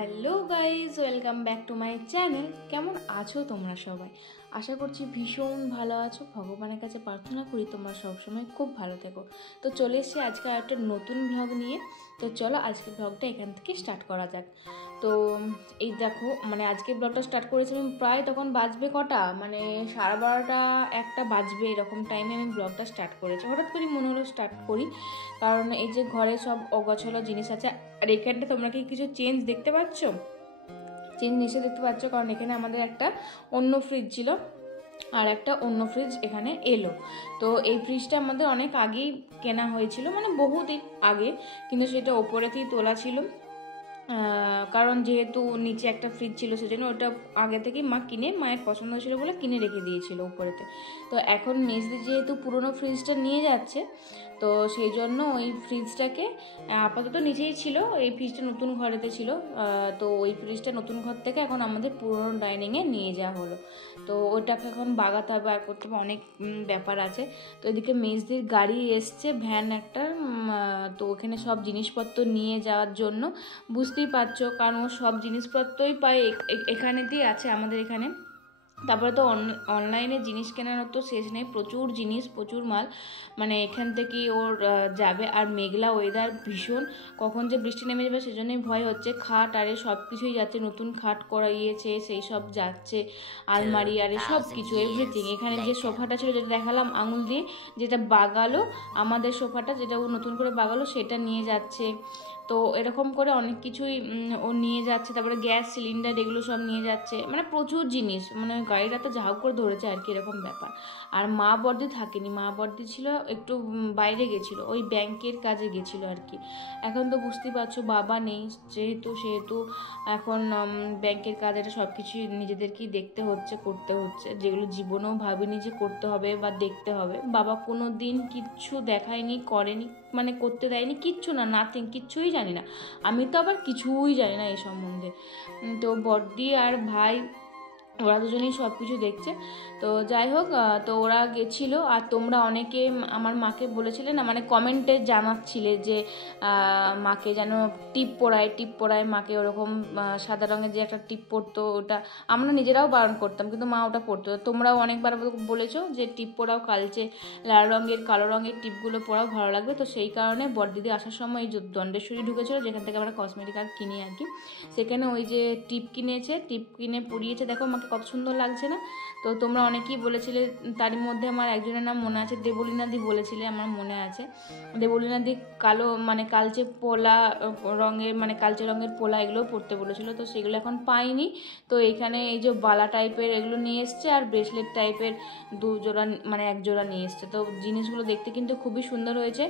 Hello guys, welcome back to my channel. কেমন আছো তোমরা সবাই? আশা করছি ভীষণ ভালো আছো। ভগবানের কাছে প্রার্থনা করি তোমরা সবসময় খুব ভালো থেকো। তো চলে এসেছি আজকে একটা নতুন ব্লগ নিয়ে। তো চলো আজকের ব্লগটা এখান থেকে স্টার্ট করা যাক। তো এই দেখো, আজকের ব্লগটা স্টার্ট করেছি আমি প্রায় তখন বাজবে কটা, 12:30 1টা বাজবে, এরকম টাইমে আমি ব্লগটা স্টার্ট করেছি। হঠাৎ করে মনে হলো স্টার্ট করি, কারণ এই যে ঘরে সব অগোছালো জিনিস আছে। আর এখানটা তোমরা কি কিছু চেঞ্জ দেখতে পাচ্ছ? চেঞ্জ নিশ্চয়ই দেখতে পাচ্ছ, কারণ এখানে আমাদের একটা অন্য ফ্রিজ ছিল আর একটা অন্য ফ্রিজ এখানে এলো। তো এই ফ্রিজটা আমাদের অনেক আগেই কেনা হয়েছিল, বহুদিন আগে, কিন্তু সেটা ওপরেতেই তোলা ছিল। কারণ যেহেতু নিচে একটা ফ্রিজ ছিল সেজন্য ওটা আগে থেকেই মা কিনে, মায়ের পছন্দ হয়েছিল বলে কিনে রেখে দিয়েছিল উপরেতে। তো এখন মেজদি যেহেতু পুরোনো ফ্রিজটা নিয়ে যাচ্ছে, তো সেই জন্য ওই ফ্রিজটাকে আপাতত নিচেই ছিল, এই ফ্রিজটা নতুন ঘরেতে ছিল। তো ওই ফ্রিজটা নতুন ঘর থেকে এখন আমাদের পুরোনো ডাইনিংয়ে নিয়ে যাওয়া হলো। তো ওটাকে এখন বাগাতে হবে, আর করতে হবে, অনেক ব্যাপার আছে। তো এদিকে মেজদির গাড়ি এসছে, ভ্যান একটা, তো ওখানে সব জিনিসপত্র নিয়ে যাওয়ার জন্য, বুঝতেই পারছো, কারণ ও সব জিনিসপত্রই পায় এখানেতেই আছে আমাদের এখানে। তারপরে তো অনলাইনে জিনিস কেনার তো শেষ নেই, প্রচুর জিনিস, প্রচুর মাল, এখান থেকেই ওর যাবে। আর মেঘলা ওয়েদার ভীষণ, কখন যে বৃষ্টি নেমে যাবে সেজন্যই ভয় হচ্ছে। খাট আরে সব কিছুই যাচ্ছে, নতুন খাট করাইয়েছে সেই সব যাচ্ছে, আলমারি আরে সব কিছু, এভরিথিং। এখানে যে সোফাটা ছিল যেটা দেখালাম আঙুল দিয়ে, যেটা বাগালো আমাদের সোফাটা, যেটা ও নতুন করে বাগালো, সেটা নিয়ে যাচ্ছে। তো এরকম করে অনেক কিছুই ও নিয়ে যাচ্ছে। তারপরে গ্যাস সিলিন্ডার এগুলো সব নিয়ে যাচ্ছে, প্রচুর জিনিস, গাড়িটা তো ঝাউ করে ধরেছে আর কি, এরকম ব্যাপার। আর মা বর্দি থাকেনি, মা বর্দি ছিল একটু বাইরে গেছিলো, ওই ব্যাংকের কাজে গেছিলো আর কি। এখন তো বুঝতেই পারছো বাবা নেই, সেহেতু এখন ব্যাংকের কাজ, এটা সব কিছুই নিজেদেরকেই দেখতে হচ্ছে, করতে হচ্ছে, যেগুলো জীবনেও ভাবিনি যে করতে হবে বা দেখতে হবে। বাবা কোনো দিন কিচ্ছু দেখায়নি, করেনি, করতে দেয়নি, কিচ্ছু না, নাথিং, কিচ্ছুই জানি না। আমি তো আবার কিছুই জানি না এই সম্বন্ধে। তো বড়দি আর ভাই ওরা দুজনেই সব কিছু দেখছে। তো যাই হোক, তো ওরা গেছিলো। আর তোমরা অনেকে আমার মাকে বলেছিলে না, কমেন্টে জানাচ্ছিলে যে মাকে যেন টিপ পরায় মাকে, ওরকম সাদা রঙের যে একটা টিপ পরতো, ওটা আমরা নিজেরাও বারণ করতাম, কিন্তু মা ওটা পরতো। তোমরাও অনেকবার বলেছো যে টিপ পরাও, কালচে লাল রঙের কালো রঙের টিপগুলো পরাও, ভালো লাগবে। তো সেই কারণে বড়দিদি আসার সময় এই দণ্ডেশ্বরী ঢুকেছিল, যেখান থেকে আমরা কসমেটিক আর কিনি আর কি, সেখানে ওই যে টিপ কিনেছে, টিপ কিনে পরিয়েছে, দেখো আমাকে কত সুন্দর লাগছে না? তো তোমরা অনেকেই বলেছিলে, তারই মধ্যে আমার একজনের নাম মনে আছে, দেবলীনাদি বলেছিলে, আমার মনে আছে। দেবলীনাদি কালো কালচে পোলা রঙের, কালচে রঙের পোলা এগুলো পরতে বলেছিল, তো সেগুলো এখন পাইনি। তো এখানে এই যে বালা টাইপের এগুলো নিয়ে এসছে, আর ব্রেসলেট টাইপের এক জোড়া নিয়ে এসছে। তো জিনিসগুলো দেখতে কিন্তু খুবই সুন্দর হয়েছে,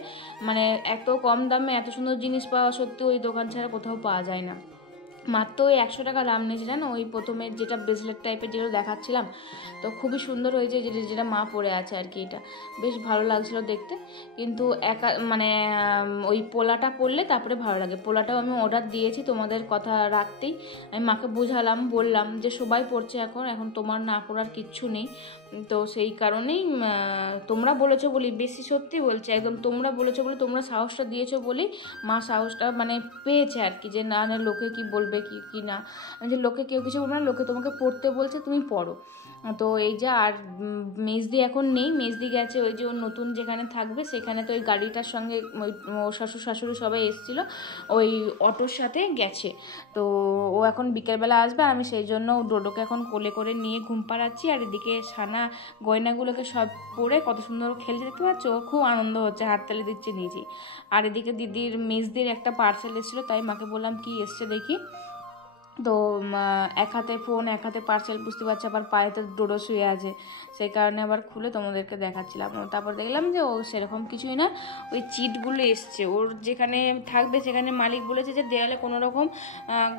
এত কম দামে এত সুন্দর জিনিস পাওয়া সত্যি ওই দোকান ছাড়া কোথাও পাওয়া যায় না। মাত্র ওই 100 টাকা দাম নিয়েছে, জানো, ওই প্রথমে যেটা ব্রেসলেট টাইপের যেগুলো দেখাচ্ছিলাম। তো খুবই সুন্দর হয়েছে, যেটা মা পরে আছে আর কি, এটা বেশ ভালো লাগছিলো দেখতে। কিন্তু ওই পোলাটা পরলে তারপরে ভালো লাগে। পোলাটাও আমি অর্ডার দিয়েছি তোমাদের কথা রাখতেই, আমি মাকে বললাম যে সবাই পড়ছে এখন তোমার না করার কিচ্ছু নেই। তো সেই কারণেই তোমরা বলেছো বলি, বেশি সত্যি বলছে একদম, তোমরা বলেছো বলে, তোমরা সাহসটা দিয়েছো বলেই মা সাহসটা পেয়েছে আর কি, যে না লোকে কি বলবে কি না, যে লোকে কেউ কিছু বলবে না, লোকে তোমাকে পড়তে বলছে, তুমি পড়ো। তো এই যা। আর মেজদি এখন নেই, মেজদি গেছে ওই যে ওর নতুন যেখানে থাকবে সেখানে। তো ওই গাড়িটার সঙ্গে ওই ওর শ্বশুর শাশুড়ি সবাই এসেছিলো, ওই অটোর সাথে গেছে। তো ও এখন বিকেলবেলা আসবে, আমি সেই জন্য ডোডোকে এখন কোলে করে নিয়ে ঘুম পাড়াচ্ছি। আর এদিকে সানা গয়নাগুলোকে সব পরে কত সুন্দর খেলছে, দেখতে পাচ্ছ, ও খুব আনন্দ হচ্ছে, হাততালি দিচ্ছে নিজেই। আর এদিকে দিদির মেজদির একটা পার্সেল এসেছিলো, তাই মাকে বললাম কি এসছে দেখি। তো এক হাতে ফোন এক হাতে পার্সেল, বুঝতে পারছি, আবার পায়েতে ডোডো শুয়ে আছে, সেই কারণে আবার খুলে তোমাদেরকে দেখাচ্ছিলাম। তারপর দেখলাম যে ও সেরকম কিছুই না, ওই চিটগুলো এসছে ওর যেখানে থাকবে, সেখানে মালিক বলেছে যে দেয়ালে কোনো রকম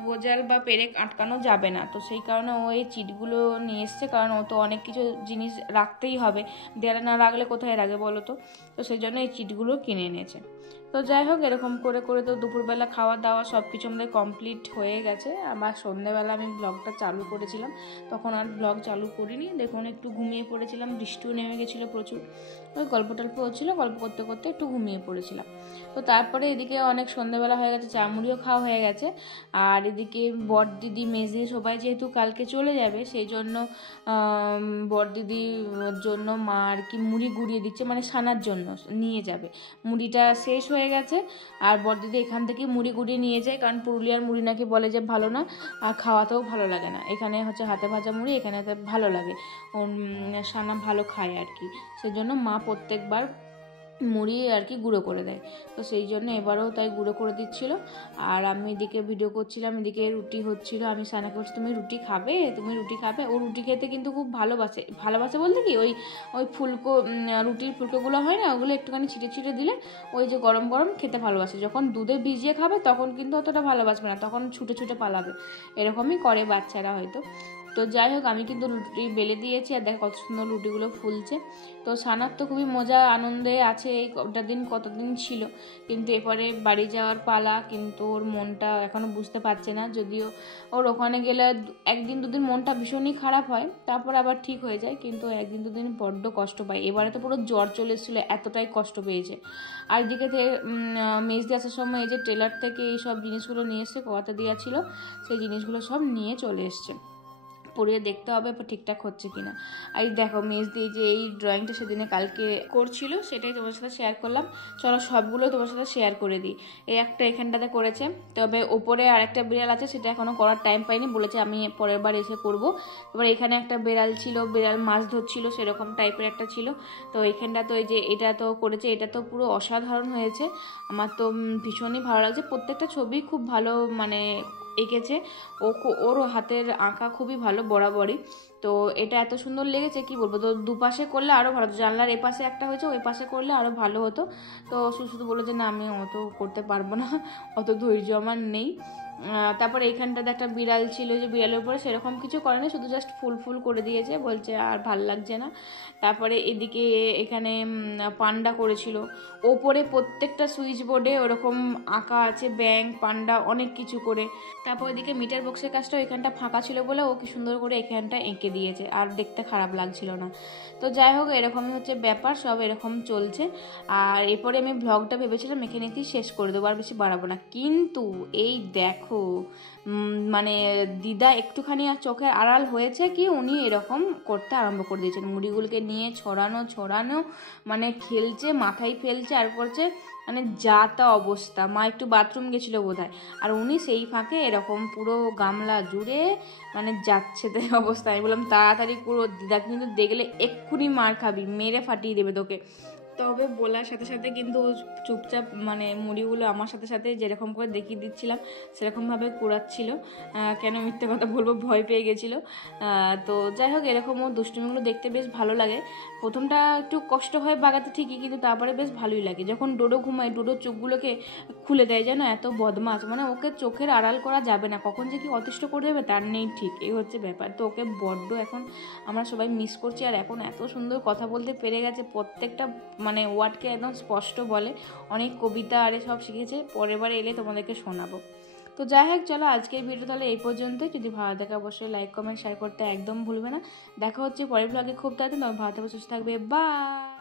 গোজাল বা পেরেক আটকানো যাবে না। তো সেই কারণে ও এই চিটগুলো নিয়ে এসছে, কারণ ও তো অনেক কিছু জিনিস রাখতেই হবে, দেয়ালে না রাখলে কোথায় রাখবে বলো তো। তো সেই জন্য এই চিটগুলো কিনে এনেছে। তো যাই হোক এরকম করে করে তো দুপুরবেলা খাওয়া দাওয়া সব কিছু আমাদের কমপ্লিট হয়ে গেছে। আমার সন্ধ্যেবেলা আমি ব্লগটা চালু করেছিলাম, তখন আর ব্লগ চালু করিনি। দেখুন একটু ঘুমিয়ে পড়েছিলাম, বৃষ্টিও নেমে গেছিলো প্রচুর, ওই গল্প টল্প হচ্ছিলো, গল্প করতে করতে একটু ঘুমিয়ে পড়েছিলাম। তো তারপরে এদিকে অনেক সন্ধ্যেবেলা হয়ে গেছে, চা মুড়িও খাওয়া হয়ে গেছে। আর এদিকে বর দিদি মেজদি সবাই যেহেতু কালকে চলে যাবে, সেই জন্য বর দিদির জন্য মা আর কি মুড়ি গুড়িয়ে দিচ্ছে, মানে সানার জন্য নিয়ে যাবে। মুড়িটা শেষ হয়ে গেছে আর বর দিদি এখান থেকে মুড়ি গুড়িয়ে নিয়ে যায়, কারণ পুরুলিয়ার মুড়ি নাকি বলে যে ভালো না আর খাওয়াতেও ভালো লাগে না। এখানে হচ্ছে হাতে ভাজা মুড়ি, এখানে ভালো লাগে, সানা ভালো খায় আর কি। সেজন্য মা প্রত্যেকবার মুড়ি আর কি গুঁড়ো করে দেয়, তো সেই জন্য এবারেও তাই গুঁড়ো করে দিচ্ছিলো। আর আমি এদিকে ভিডিও করছিলাম, এদিকে রুটি হচ্ছিলো। আমি সানাকে বলছি তুমি রুটি খাবে, তুমি রুটি খাবে। ও রুটি খেতে কিন্তু খুব ভালোবাসে, ভালোবাসে বলতে কি ওই ওই ফুলকো রুটির ফুলকোগুলো হয় না, ওগুলো একটুখানি ছিটে ছিটে দিলে ওই যে গরম গরম খেতে ভালোবাসে। যখন দুধে ভিজিয়ে খাবে তখন কিন্তু অতটা ভালোবাসবে না, তখন ছুটে ছুটে পালাবে, এরকমই করে বাচ্চারা হয়তো। তো যাই হোক আমি কিন্তু রুটি বেলে দিয়েছি, আর দেখো কত সুন্দর রুটিগুলো ফুলছে। তো সানার তো খুবই মজা আনন্দে আছে, এই কতদিন ছিল, কিন্তু এরপরে বাড়ি যাওয়ার পালা। কিন্তু ওর মনটা এখনও বুঝতে পারছে না, যদিও ওর ওখানে গেলে একদিন দুদিন মনটা ভীষণই খারাপ হয়, তারপর আবার ঠিক হয়ে যায়, কিন্তু একদিন দুদিন বড্ড কষ্ট পায়। এবারে তো পুরো জ্বর চলে এসেছিলো, এতটাই কষ্ট পেয়েছে। আর এদিকে মেজদি আসার সময় এই যে টেলার থেকে এই সব জিনিসগুলো নিয়ে এসছে, করাতে দেওয়া ছিল, সেই জিনিসগুলো সব নিয়ে চলে এসছে। পড়িয়ে দেখতে হবে ঠিকঠাক হচ্ছে কিনা। আর দেখো মেজদি যে এই ড্রয়িংটা সেদিনে কালকে করছিল, সেটাই তোমার সাথে শেয়ার করলাম। চলো সবগুলো তোমার সাথে শেয়ার করে দিই। এই একটা এখানটাতে করেছে, তবে ওপরে আরেকটা বিড়াল আছে, সেটা এখনও করার টাইম পাইনি, বলেছে আমি পরের বার এসে করব। এবার এখানে একটা বিড়াল ছিল, বিড়াল মাছ ধরছিল, সেরকম টাইপের একটা ছিল। তো এইখানটা তো এই যে এটা তো করেছে, এটা তো পুরো অসাধারণ হয়েছে, আমার তো ভীষণই ভালো লাগছে। প্রত্যেকটা ছবি খুব ভালো মানে এঁকেছে, ওর হাতের আঁকা খুবই ভালো বরাবরই। তো এটা এত সুন্দর লেগেছে কি বলবো। তো দুপাশে করলে আরও ভালো হতো, জানলার এ পাশে একটা হয়েছে, ওই পাশে করলে আরও ভালো হতো। তো শুধু বললো যে না আমি অত করতে পারবো না, অত ধৈর্য আমার নেই। তারপরে এইখানটাতে একটা বিড়াল ছিল, যে বিড়ালের উপরে সেরকম কিছু করেনি, শুধু জাস্ট ফুল করে দিয়েছে, বলছে আর ভাল লাগছে না। তারপরে এদিকে এখানে পান্ডা করেছিল, ওপরে প্রত্যেকটা সুইচ বোর্ডে ওরকম আঁকা আছে, ব্যাঙ পান্ডা অনেক কিছু করে। তারপর এদিকে মিটার বক্সের কাজটাও এখানটা ফাঁকা ছিল বলে ও কি সুন্দর করে এখানটা এঁকে দিয়েছে, আর দেখতে খারাপ লাগছিল না। তো যাই হোক এরকমই হচ্ছে ব্যাপার, সব এরকম চলছে। আর এরপরে আমি ব্লগটা ভেবেছিলাম এখানেই শেষ করে দেবো, আর বেশি বাড়াবো না, কিন্তু এই দেখো মানে দিদা একটুখানি চোখের আড়াল হয়েছে কি উনি এরকম করতে আরম্ভ করে দিয়েছেন, মুড়িগুলোকে নিয়ে ছড়ানো মানে খেলছে, মাথায় ফেলছে, আর করছে, মানে যা তা অবস্থা। মা একটু বাথরুম গেছিলো বোধহয়, আর উনি সেই ফাঁকে এরকম পুরো গামলা জুড়ে মানে যাচ্ছে তাই অবস্থা। আমি বললাম তাড়াতাড়ি পুরো, দিদা কিন্তু দেখলে এক্ষুনি মার খাবি, মেরে ফাটিয়ে দেবে তোকে। তবে বলার সাথে সাথে কিন্তু চুপচাপ মানে মুড়িগুলো আমার সাথে সাথে যেরকম করে দেখিয়ে দিচ্ছিলাম সেরকমভাবে কুড়াচ্ছিল, কেন মিথ্যে কথা বলবো, ভয় পেয়ে গেছিলো। তো যাই হোক এরকমও দুষ্টুমিগুলো দেখতে বেশ ভালো লাগে। প্রথমটা একটু কষ্ট হয় বাগাতে ঠিকই, কিন্তু তারপরে বেশ ভালোই লাগে। যখন ডোডো ঘুমায়, ডোডোর চোখগুলোকে খুলে দেয়, যেন এত বদমাশ, মানে ওকে চোখের আড়াল করা যাবে না, কখন যে কি অতিষ্ঠ করে দেবে তার নেই ঠিক, এই হচ্ছে ব্যাপার। তো ওকে বড্ড এখন আমরা সবাই মিস করছি, আর এখন এত সুন্দর কথা বলতে পেরে গেছে, প্রত্যেকটা মানে ওয়ার্ডকে একদম স্পষ্ট বলে, অনেক কবিতা আরে সব শিখেছে, পরের বার এলে তোমাদেরকে শোনাবো। তো যাই হোক চলো আজকের ভিডিও তাহলে এই পর্যন্তই। যদি ভালো থাকে অবশ্যই লাইক কমেন্ট শেয়ার করতে একদম ভুলবে না। দেখা হচ্ছে পরের ব্লগে খুব তাড়াতাড়ি। ভালো থাকবে, সুস্থ থাকবে, বাই।